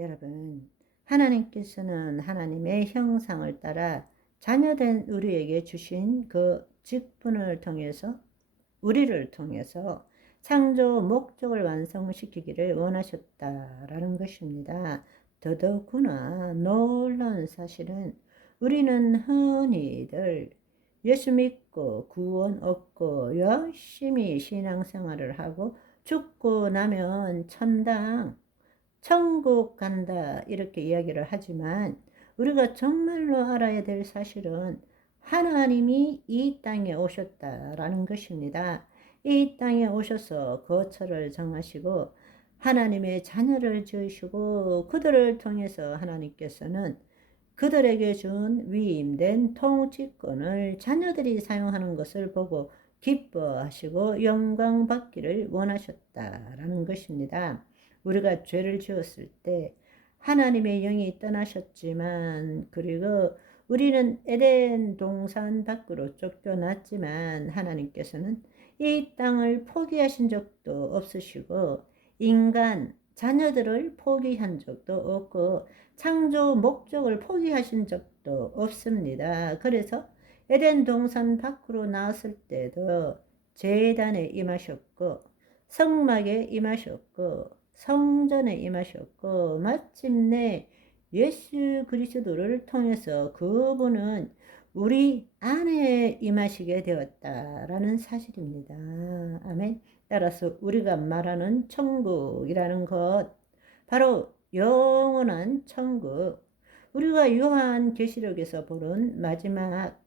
여러분, 하나님께서는 하나님의 형상을 따라 자녀된 우리에게 주신 그 직분을 통해서 우리를 통해서 창조 목적을 완성시키기를 원하셨다라는 것입니다. 더더구나 놀라운 사실은 우리는 흔히들 예수 믿고 구원 얻고 열심히 신앙생활을 하고 죽고 나면 천당 천국 간다 이렇게 이야기를 하지만 우리가 정말로 알아야 될 사실은 하나님이 이 땅에 오셨다라는 것입니다. 이 땅에 오셔서 거처를 정하시고 하나님의 자녀를 지으시고 그들을 통해서 하나님께서는 그들에게 준 위임된 통치권을 자녀들이 사용하는 것을 보고 기뻐하시고 영광 받기를 원하셨다라는 것입니다. 우리가 죄를 지었을 때 하나님의 영이 떠나셨지만, 그리고 우리는 에덴 동산 밖으로 쫓겨났지만 하나님께서는 이 땅을 포기하신 적도 없으시고 인간 자녀들을 포기한 적도 없고 창조 목적을 포기하신 적도 없습니다. 그래서 에덴 동산 밖으로 나왔을 때도 제단에 임하셨고 성막에 임하셨고 성전에 임하셨고 마침내 예수 그리스도를 통해서 그분은 우리 안에 임하시게 되었다라는 사실입니다. 아멘. 따라서 우리가 말하는 천국이라는 것, 바로 영원한 천국, 우리가 요한계시록에서 보는 마지막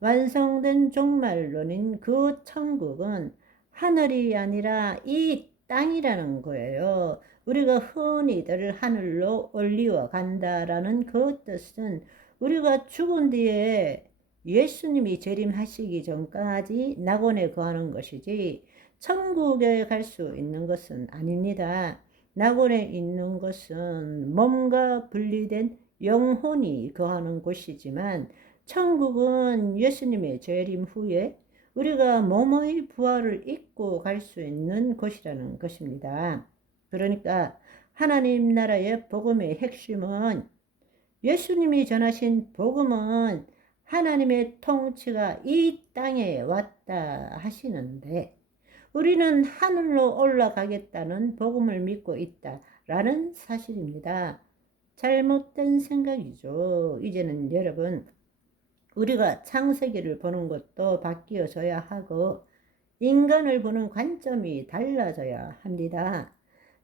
완성된 종말론인 그 천국은 하늘이 아니라 이 땅이라는 거예요. 우리가 흔히들 하늘로 올리워 간다라는 그 뜻은 우리가 죽은 뒤에 예수님이 재림하시기 전까지 낙원에 거하는 것이지 천국에 갈 수 있는 것은 아닙니다. 낙원에 있는 것은 몸과 분리된 영혼이 거하는 곳이지만 천국은 예수님의 재림 후에 우리가 몸의 부활을 입고 갈 수 있는 곳이라는 것입니다. 그러니까 하나님 나라의 복음의 핵심은, 예수님이 전하신 복음은 하나님의 통치가 이 땅에 왔다 하시는데 우리는 하늘로 올라가겠다는 복음을 믿고 있다라는 사실입니다. 잘못된 생각이죠. 이제는 여러분, 우리가 창세기를 보는 것도 바뀌어져야 하고 인간을 보는 관점이 달라져야 합니다.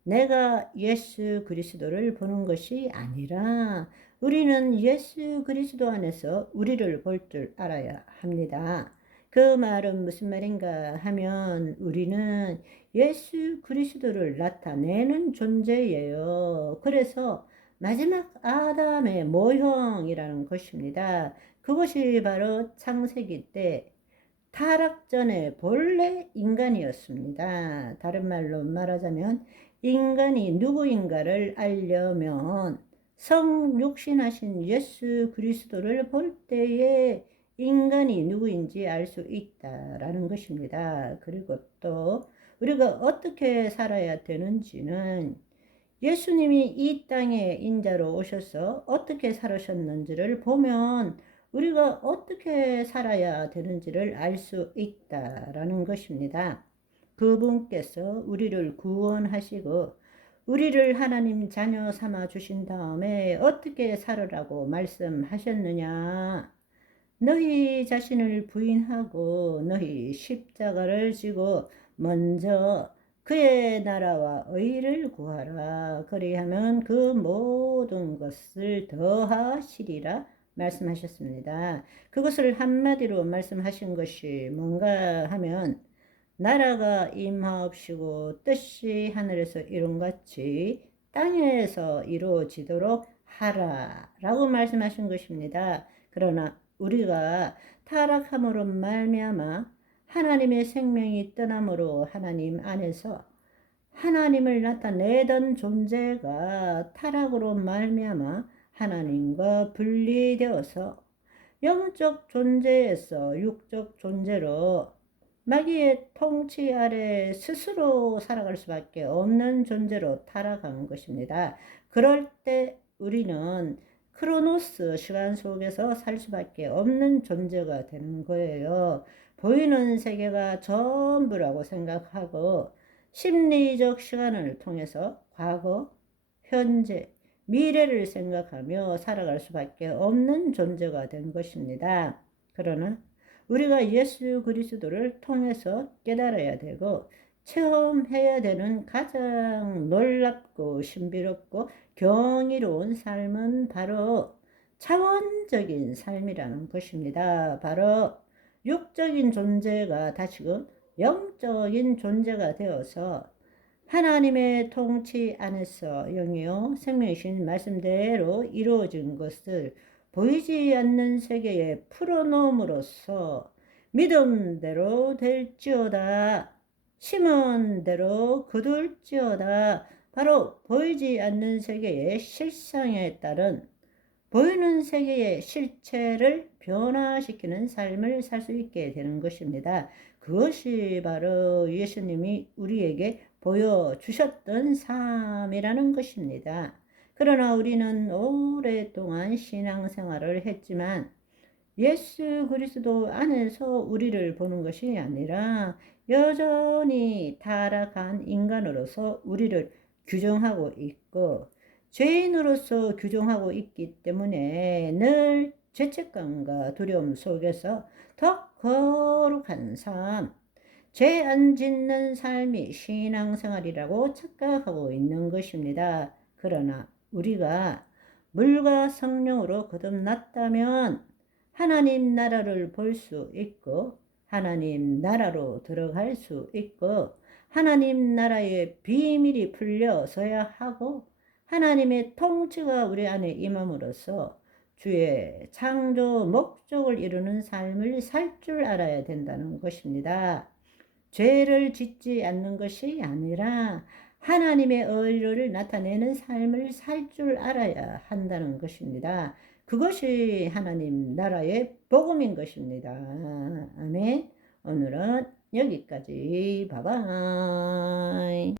내가 예수 그리스도를 보는 것이 아니라 우리는 예수 그리스도 안에서 우리를 볼 줄 알아야 합니다. 그 말은 무슨 말인가 하면 우리는 예수 그리스도를 나타내는 존재예요. 그래서 마지막 아담의 모형이라는 것입니다. 그것이 바로 창세기 때 타락 전에 본래 인간이었습니다. 다른 말로 말하자면 인간이 누구인가를 알려면 성육신하신 예수 그리스도를 볼 때에 인간이 누구인지 알 수 있다라는 것입니다. 그리고 또 우리가 어떻게 살아야 되는지는 예수님이 이 땅에 인자로 오셔서 어떻게 살으셨는지를 보면 우리가 어떻게 살아야 되는지를 알 수 있다라는 것입니다. 그분께서 우리를 구원하시고 우리를 하나님 자녀 삼아 주신 다음에 어떻게 살으라고 말씀하셨느냐? 너희 자신을 부인하고 너희 십자가를 지고 먼저 그의 나라와 의를 구하라. 그리하면 그 모든 것을 더하시리라 말씀하셨습니다. 그것을 한마디로 말씀하신 것이 뭔가 하면 나라가 임하옵시고 뜻이 하늘에서 이룬같이 땅에서 이루어지도록 하라 라고 말씀하신 것입니다. 그러나 우리가 타락함으로 말미암아 하나님의 생명이 떠남으로 하나님 안에서 하나님을 나타내던 존재가 타락으로 말미암아 하나님과 분리되어서 영적 존재에서 육적 존재로 마귀의 통치 아래 스스로 살아갈 수밖에 없는 존재로 타락한 것입니다. 그럴 때 우리는 크로노스 시간 속에서 살 수밖에 없는 존재가 되는 거예요. 보이는 세계가 전부라고 생각하고 심리적 시간을 통해서 과거, 현재, 미래를 생각하며 살아갈 수밖에 없는 존재가 된 것입니다. 그러나 우리가 예수 그리스도를 통해서 깨달아야 되고 체험해야 되는 가장 놀랍고 신비롭고 경이로운 삶은 바로 차원적인 삶이라는 것입니다. 바로 육적인 존재가 다시금 영적인 존재가 되어서 하나님의 통치 안에서 영이요 생명이신 말씀대로 이루어진 것을 보이지 않는 세계에 풀어놓음으로써 믿음대로 될지어다, 심은 대로 거둘지어다. 바로 보이지 않는 세계의 실상에 따른 보이는 세계의 실체를 변화시키는 삶을 살 수 있게 되는 것입니다. 그것이 바로 예수님이 우리에게 보여주셨던 삶이라는 것입니다. 그러나 우리는 오랫동안 신앙생활을 했지만 예수 그리스도 안에서 우리를 보는 것이 아니라 여전히 타락한 인간으로서 우리를 규정하고 있고 죄인으로서 규정하고 있기 때문에 늘 죄책감과 두려움 속에서 더 거룩한 삶, 죄 안 짓는 삶이 신앙생활이라고 착각하고 있는 것입니다. 그러나 우리가 물과 성령으로 거듭났다면 하나님 나라를 볼 수 있고 하나님 나라로 들어갈 수 있고 하나님 나라의 비밀이 풀려서야 하고 하나님의 통치가 우리 안에 임함으로써 주의 창조 목적을 이루는 삶을 살 줄 알아야 된다는 것입니다. 죄를 짓지 않는 것이 아니라 하나님의 의를 나타내는 삶을 살 줄 알아야 한다는 것입니다. 그것이 하나님 나라의 복음인 것입니다. 아멘. 오늘은 여기까지. 바이바이.